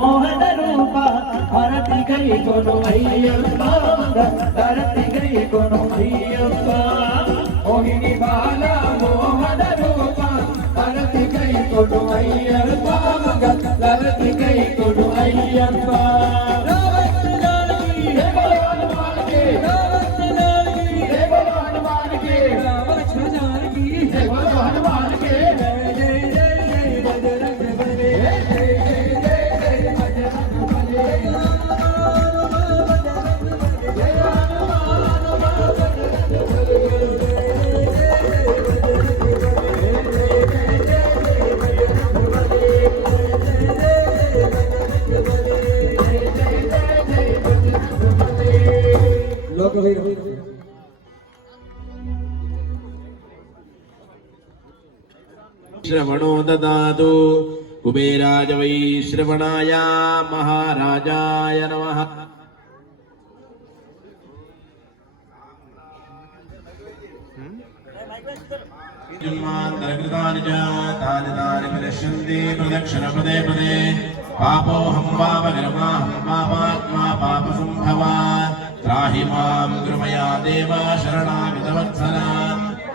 మోహన రూప హరతి గై కొను అయ్యప్ప హరతి గై కొను అయ్యప్ప మోహిని బాల మోహన రూప హరతి గై కొను అయ్యప్ప హరతి గై కొను అయ్యప్ప श्रवणो ददातु कुबेराज वै श्रवणाय महाराजाय नमः। जन्मान्तरकृतानि च तानि विनश्यन्ति प्रदक्षिण पदे पदे पापोऽहं पापकर्माहं पापात्मा पापसम्भवा त्राहि मां कृपया देव शरणागतवत्सला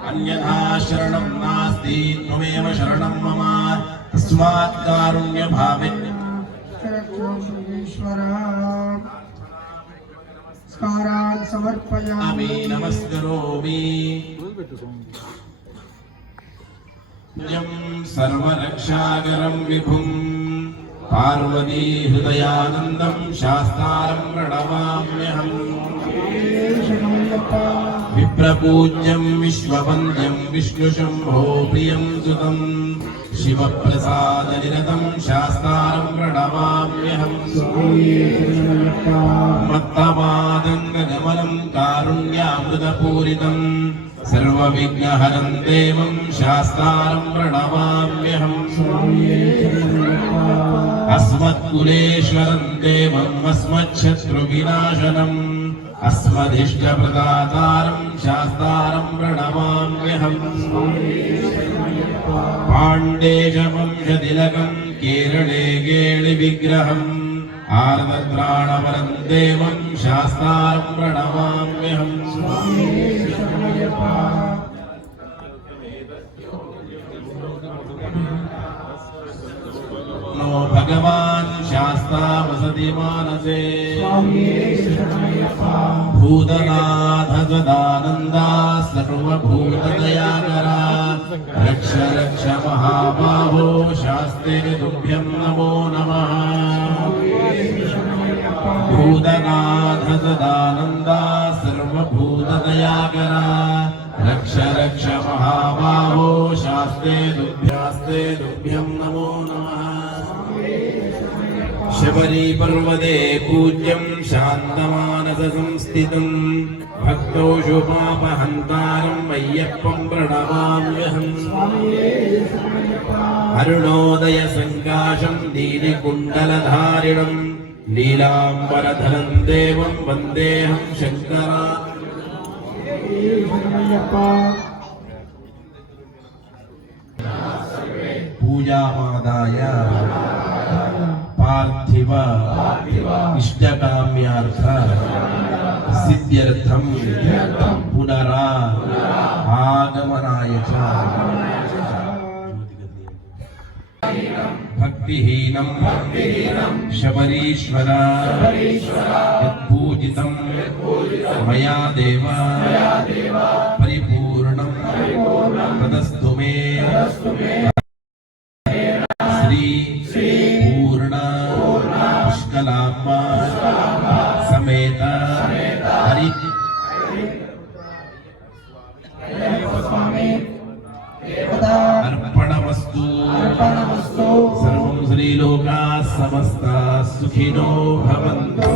अन्यथा शरणं नास्ति त्वमेव शरणं मम तस्मात् कारुण्यभावेन नमस्कारान् समर्पयामि नमस्करोमि सर्वरक्षाकरं विभुं पार्वती हृदयानन्दं शास्तारं प्रणमाम्यहम् विप्रपूज्यं विश्ववन्द्यं विष्णुशम्भो प्रियं सुतं शिवप्रसादनिरतं शास्तारं प्रणमाम्यहम् मत्तमादङ्गगमनं कारुण्यामृतपूरितं सर्वविघ्नहरं देवं शास्तारं प्रणमाम्यहम् अस्मत्कुलेश्वरं देवम् अस्मच्छत्रुविनाशनम् अस्मदिष्टप्रदातारं शास्तारं प्रणमाम्यहम् पाण्डेशवंशतिलकं केरळे गेलिविग्रहम् आर्द्रत्राणवरं देवं शास्तारं प्रणमाम्यहम् भगवान् शास्ता वसति मानसे भूतनाथ सदानन्दा सर्वभूतदयाकरा रक्ष रक्ष महाबाहो शास्ते तुभ्यं नमो नमः। भूतनाथ सदानन्दा सर्वभूतदयाकरा रक्ष रक्ष महाबाहो शास्ते तुभ्यं नमो नमः। शबरी पर्वते पूज्यं शान्तमानसंस्थितं भक्तोषुपापहन्तारम् अय्यप्पं प्रणमाम्यहम्। अरुणोदयसङ्काशं नीलिकुण्डलधारिणं नीलाम्बरधरं देवं वन्देऽहं शङ्करा। पूजामादाय पार्थिव इष्टकाम्यार्थ सिद्ध्यर्थं पुनरा आगमनाय च भक्तिहीनं शबरीश्वर यत्पूजितं मया देव परिपूर्णं तदस्तु मे श्री पूर्ण पुष्कलाम्मा समेत हरि अर्पणमस्तु। सर्वं श्रीलोकाः समस्ताः सुखिनो भवन्तु।